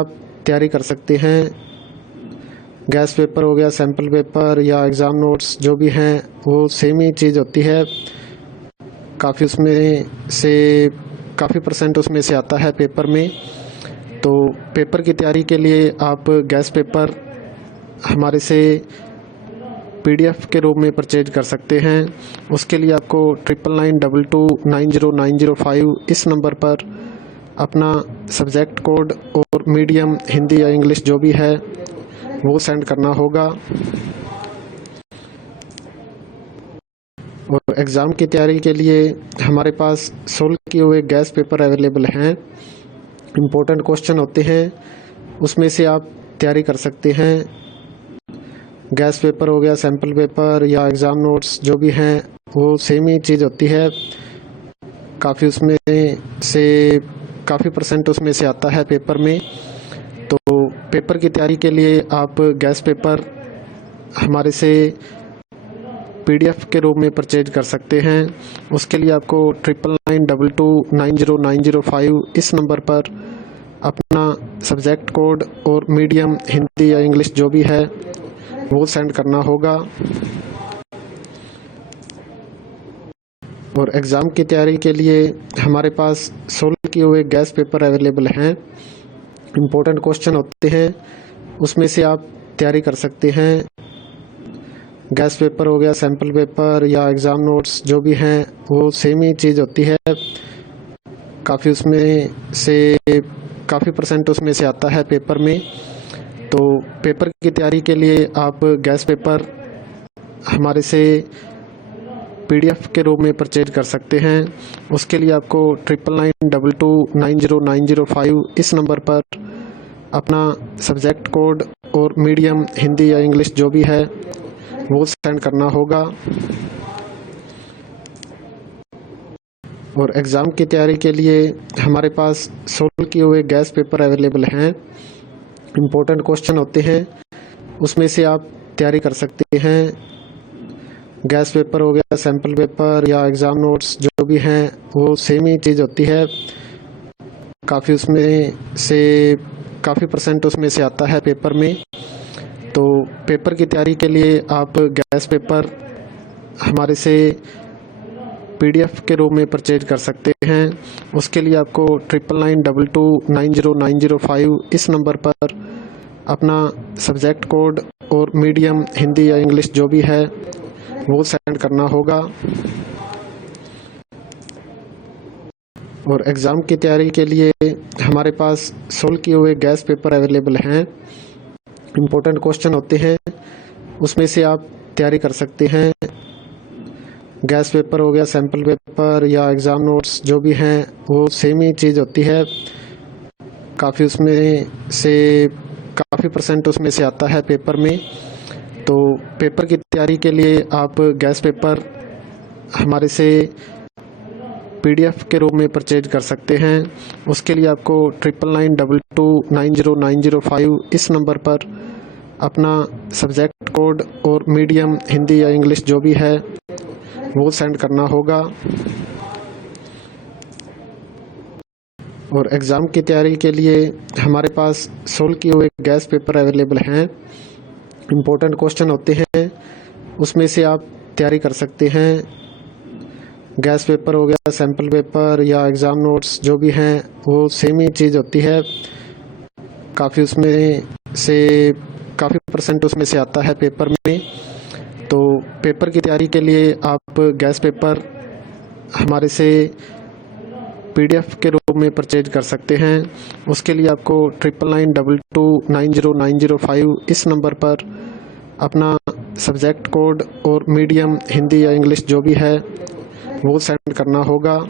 आप तैयारी कर सकते हैं। गैस पेपर हो गया, सैम्पल पेपर या एग्ज़ाम नोट्स जो भी हैं वो सेम ही चीज़ होती है। काफ़ी उसमें से काफ़ी परसेंट उसमें से आता है पेपर में। तो पेपर की तैयारी के लिए आप गैस पेपर हमारे से PDF के रूप में परचेज कर सकते हैं। उसके लिए आपको 9992290905 इस नंबर पर अपना सब्जेक्ट कोड और मीडियम हिंदी या इंग्लिश जो भी है वो सेंड करना होगा। और एग्ज़ाम की तैयारी के लिए हमारे पास सोल्व किए हुए गैस पेपर अवेलेबल हैं। इम्पोर्टेंट क्वेश्चन होते हैं, उसमें से आप तैयारी कर सकते हैं। गैस पेपर हो गया, सैम्पल पेपर या एग्ज़ाम नोट्स जो भी हैं वो सेम ही चीज़ होती है। काफ़ी उसमें से काफ़ी परसेंट उसमें से आता है पेपर में। तो पेपर की तैयारी के लिए आप गैस पेपर हमारे से PDF के रूप में परचेज कर सकते हैं। उसके लिए आपको 9992290905 इस नंबर पर अपना सब्जेक्ट कोड और मीडियम हिंदी या इंग्लिश जो भी है वो सेंड करना होगा। और एग्ज़ाम की तैयारी के लिए हमारे पास सोल्व किए हुए गैस पेपर अवेलेबल हैं। इम्पोर्टेंट क्वेश्चन होते हैं, उसमें से आप तैयारी कर सकते हैं। गैस पेपर हो गया, सैम्पल पेपर या एग्ज़ाम नोट्स जो भी हैं वो सेम ही चीज़ होती है। काफ़ी उसमें से काफ़ी परसेंट उसमें से आता है पेपर में। तो पेपर की तैयारी के लिए आप गैस पेपर हमारे से PDF के रूप में परचेज कर सकते हैं। उसके लिए आपको 9992290905 इस नंबर पर अपना सब्जेक्ट कोड और मीडियम हिंदी या इंग्लिश जो भी है वो सेंड करना होगा। और एग्ज़ाम की तैयारी के लिए हमारे पास सोल्व किए हुए गैस पेपर अवेलेबल हैं। इम्पोर्टेंट क्वेश्चन होते हैं, उसमें से आप तैयारी कर सकते हैं। गैस पेपर हो गया, सैम्पल पेपर या एग्ज़ाम नोट्स जो भी हैं वो सेम ही चीज़ होती है। काफ़ी उसमें से काफ़ी परसेंट उसमें से आता है पेपर में। तो पेपर की तैयारी के लिए आप गैस पेपर हमारे से PDF के रूप में परचेज कर सकते हैं। उसके लिए आपको 9992290905 इस नंबर पर अपना सब्जेक्ट कोड और मीडियम हिंदी या इंग्लिश जो भी है वो सेंड करना होगा। और एग्ज़ाम की तैयारी के लिए हमारे पास सोल्व किए हुए गैस पेपर अवेलेबल हैं। इम्पोर्टेंट क्वेश्चन होते हैं, उसमें से आप तैयारी कर सकते हैं। गैस पेपर हो गया, सैम्पल पेपर या एग्ज़ाम नोट्स जो भी हैं वो सेम ही चीज़ होती है। काफ़ी उसमें से काफ़ी परसेंट उसमें से आता है पेपर में। तो पेपर की तैयारी के लिए आप गैस पेपर हमारे से PDF के रूप में परचेज कर सकते हैं। उसके लिए आपको 9992290905 इस नंबर पर अपना सब्जेक्ट कोड और मीडियम हिंदी या इंग्लिश जो भी है वो सेंड करना होगा। और एग्ज़ाम की तैयारी के लिए हमारे पास सोल्व किए हुए गैस पेपर अवेलेबल हैं। इम्पोर्टेंट क्वेश्चन होते हैं, उसमें से आप तैयारी कर सकते हैं। गैस पेपर हो गया, सैम्पल पेपर या एग्ज़ाम नोट्स जो भी हैं वो सेम ही चीज़ होती है। काफ़ी उसमें से काफ़ी परसेंट उसमें से आता है पेपर में। तो पेपर की तैयारी के लिए आप गैस पेपर हमारे से PDF के रूप में परचेज कर सकते हैं। उसके लिए आपको 9992290905 इस नंबर पर अपना सब्जेक्ट कोड और मीडियम हिंदी या इंग्लिश जो भी है वो सेंड करना होगा।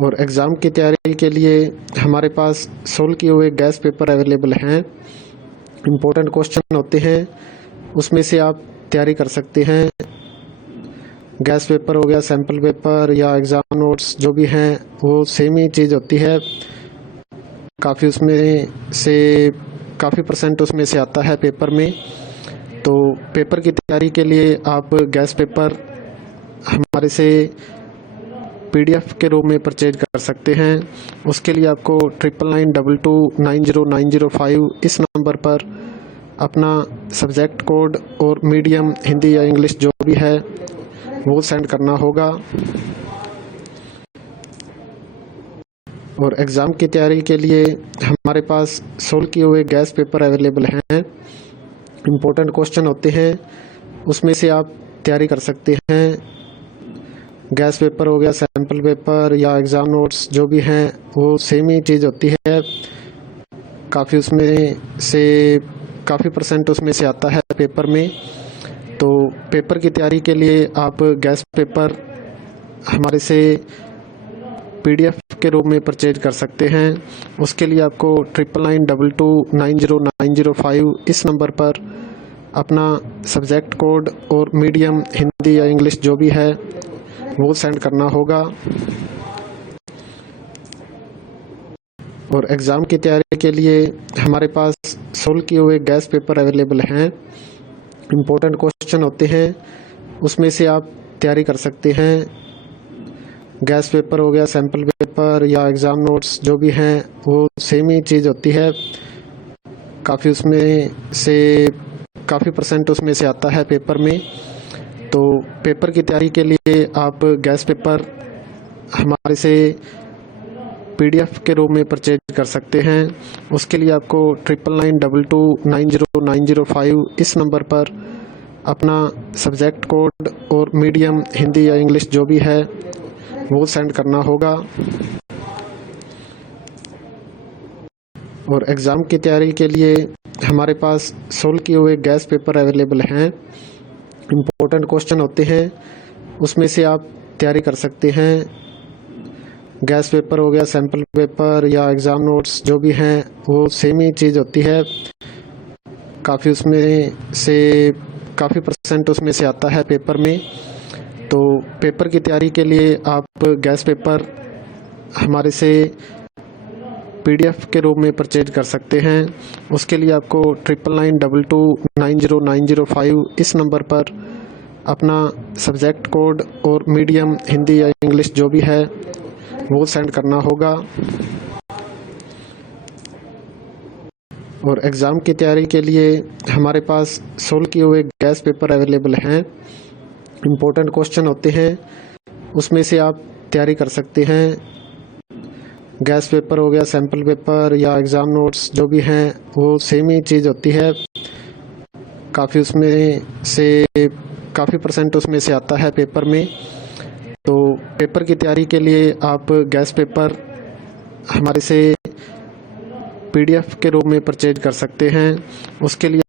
और एग्ज़ाम की तैयारी के लिए हमारे पास सोल्व किए हुए गैस पेपर अवेलेबल हैं। इम्पोर्टेंट क्वेश्चन होते हैं, उसमें से आप तैयारी कर सकते हैं। गैस पेपर हो गया, सैम्पल पेपर या एग्ज़ाम नोट्स जो भी हैं वो सेम ही चीज़ होती है। काफ़ी उसमें से काफ़ी परसेंट उसमें से आता है पेपर में। तो पेपर की तैयारी के लिए आप गैस पेपर हमारे से PDF के रूप में परचेज कर सकते हैं। उसके लिए आपको 9992290905 इस नंबर पर अपना सब्जेक्ट कोड और मीडियम हिंदी या इंग्लिश जो भी है वो सेंड करना होगा। और एग्ज़ाम की तैयारी के लिए हमारे पास सोल्व किए हुए गैस पेपर अवेलेबल हैं। इम्पोर्टेंट क्वेश्चन होते हैं, उसमें से आप तैयारी कर सकते हैं। गैस पेपर हो गया, सैम्पल पेपर या एग्ज़ाम नोट्स जो भी हैं वो सेम ही चीज़ होती है। काफ़ी परसेंट उसमें से आता है पेपर में। तो पेपर की तैयारी के लिए आप गैस पेपर हमारे से PDF के रूप में परचेज कर सकते हैं। उसके लिए आपको 9992290905 इस नंबर पर अपना सब्जेक्ट कोड और मीडियम हिंदी या इंग्लिश जो भी है वो सेंड करना होगा। और एग्ज़ाम की तैयारी के लिए हमारे पास सोल्व किए हुए गैस पेपर अवेलेबल हैं। इम्पोर्टेंट क्वेश्चन होते हैं, उसमें से आप तैयारी कर सकते हैं। गैस पेपर हो गया, सैम्पल पेपर या एग्ज़ाम नोट्स जो भी हैं वो सेम ही चीज़ होती है। काफ़ी परसेंट उसमें से आता है पेपर में। तो पेपर की तैयारी के लिए आप गैस पेपर हमारे से PDF के रूप में परचेज कर सकते हैं। उसके लिए आपको 9992290905 इस नंबर पर अपना सब्जेक्ट कोड और मीडियम हिंदी या इंग्लिश जो भी है वो सेंड करना होगा। और एग्ज़ाम की तैयारी के लिए हमारे पास सोल्व किए हुए गैस पेपर अवेलेबल हैं। इम्पोर्टेंट क्वेश्चन होते हैं, उसमें से आप तैयारी कर सकते हैं। गैस पेपर हो गया, सैम्पल पेपर या एग्ज़ाम नोट्स जो भी हैं वो सेम ही चीज़ होती है। काफ़ी परसेंट उसमें से आता है पेपर में। तो पेपर की तैयारी के लिए आप गैस पेपर हमारे से PDF के रूप में परचेज कर सकते हैं। उसके लिए आपको 9992290905 इस नंबर पर अपना सब्जेक्ट कोड और मीडियम हिंदी या इंग्लिश जो भी है वो सेंड करना होगा। और एग्ज़ाम की तैयारी के लिए हमारे पास सोल्व किए हुए गैस पेपर अवेलेबल हैं। इम्पोर्टेंट क्वेश्चन होते हैं, उसमें से आप तैयारी कर सकते हैं। गैस पेपर हो गया, सैम्पल पेपर या एग्ज़ाम नोट्स जो भी हैं वो सेम ही चीज़ होती है। काफ़ी परसेंट उसमें से आता है पेपर में। तो पेपर की तैयारी के लिए आप गैस पेपर हमारे से PDF के रूप में परचेज कर सकते हैं। उसके लिए